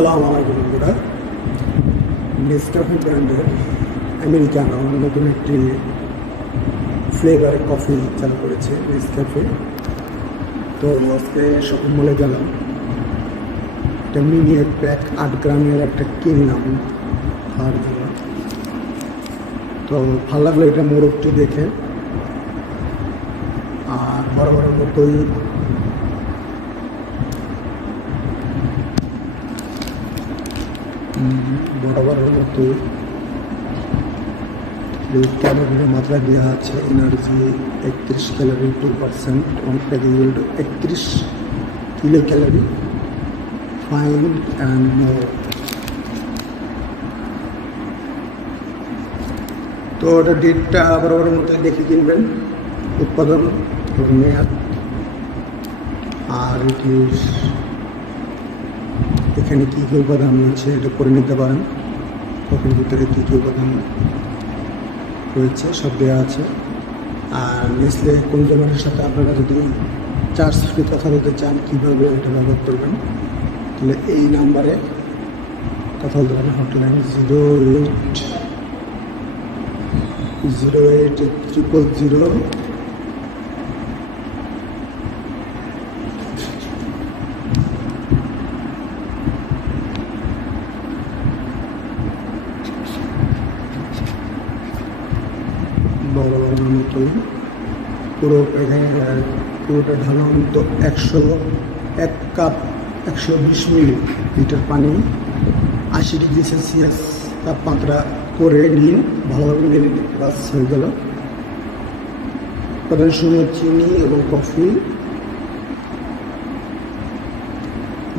আসসালামু আলাইকুম বন্ধুরা। নেসকাফে ব্র্যান্ডের আমেরিকানো নতুন একটি ফ্লেভার কফি চালু করেছে নেসকাফে তো আজকে শপিং মলে গেলাম। একটা মিনি প্যাক আট গ্রামের একটা কিনলাম খাওয়ার জন্য তো ভালো লাগল এটা মোরগটি দেখে। আর বড় বড় মতোই বড় মতো ক্যালোরির মাত্রা দেওয়া আছে। এনার্জি একত্রিশ ক্যালোরি টু পার্সেন্ট প্যাকেজ একত্রিশ কিলো ক্যালোরি ফাইন অ্যান্ড তো ওটা ডেটটা বড় মতো দেখে কিনবেন। উৎপাদন এবং মেয়াদ। আর এটি এখানে কী কী উপাদান রয়েছে এটা করে নিতে পারেন। কফির ভিতরে কী কী উপাদান রয়েছে, সব দেওয়া আছে। আর নেসলে কোন কনজিউমারের সাথে আপনারা যদি চার্জ ফ্রি কথা বলতে চান, কীভাবে এটা ব্যবহার করবেন, তাহলে এই নাম্বারে কথা বলতে পারেন। Hotline zero eight zero eight triple zero বড় বড় মতোই পুরো পুরোটা ঢালান্ত একশো, এক কাপ একশো বিশ মিলি লিটার পানি, আশি ডিগ্রি সেলসিয়াস তাপমাত্রা করে নিন, ভালোভাবে নিয়ে বাস হয়ে গেল। প্রধান সময় চিনি এবং কফি,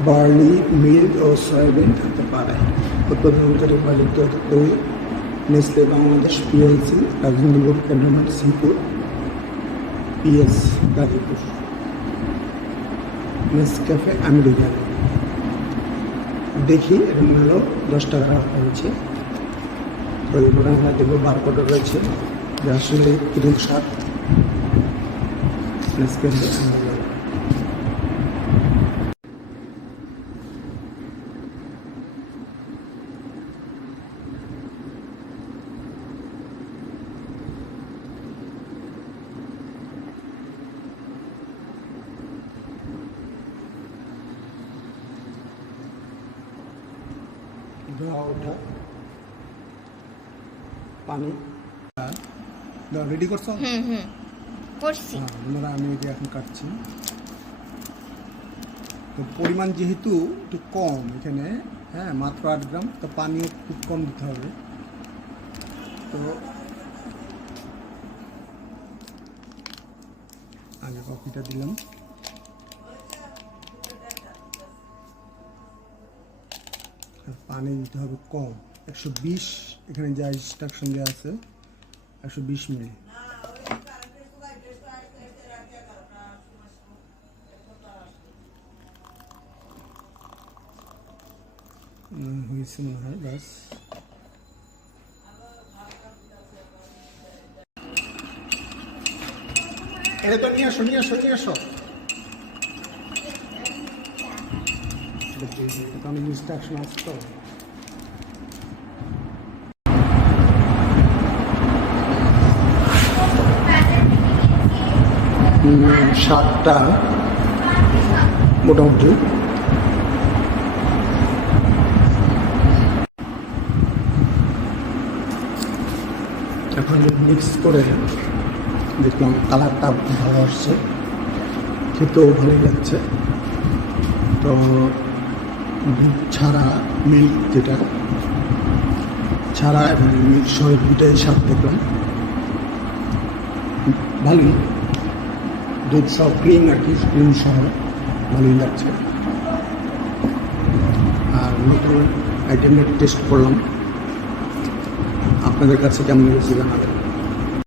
বার্লি, মিল্ক ও সয়াবিন থাকতে পারে। উৎপাদনকারী মালিক ওই Nestle Bangladesh PLC, Rajendrapur cantonment সিপুর, PS Gazipur. Nescafe America. দেখি এর মূল্য দশ টাকা রাখা হয়েছে। আমরা দেখব বারকোডও রয়েছে। যা আসলে কিরম স্বাদ নেসক্যাফে আমেরিকান ধোয়া ওঠা পানি। রেডি করছ? হুম হুম করছি। হ্যাঁ আমরা আমি এটা এখন কাটছি। তো পরিমাণ যেহেতু একটু কম এখানে হ্যাঁ মাত্র আট গ্রাম তো পানিও খুব কম দিতে হবে। তো আগে কফিটা দিলাম। পানি দিতে হবে কম। একশো বিশ এখানে যা ইনস্ট্রাকশন দেওয়া আছে একশো বিশ উম, হয়েছে মনে হয় বাস এটা নিয়ে আসো নিয়ে আসো নিয়ে আসো। এটা ইনস্ট্রাকশন আছে তো সাতটা মোটামুটি। এখন মিক্স করে দেখলাম কালারটা ভালো আসছে, খেতেও ভালোই লাগছে। তো ছাড়া মিল্ক যেটা, ছাড়া এবং মিল্ক সহ দুটাই স্বাদ দেখলাম। ভালোই। দুধ সহ ক্রিম আর কি, ক্রিম সহ ভালোই লাগছে। আর নতুন আইটেমটা টেস্ট করলাম। আপনাদের কাছে কেমন লেগেছে জানাবেন।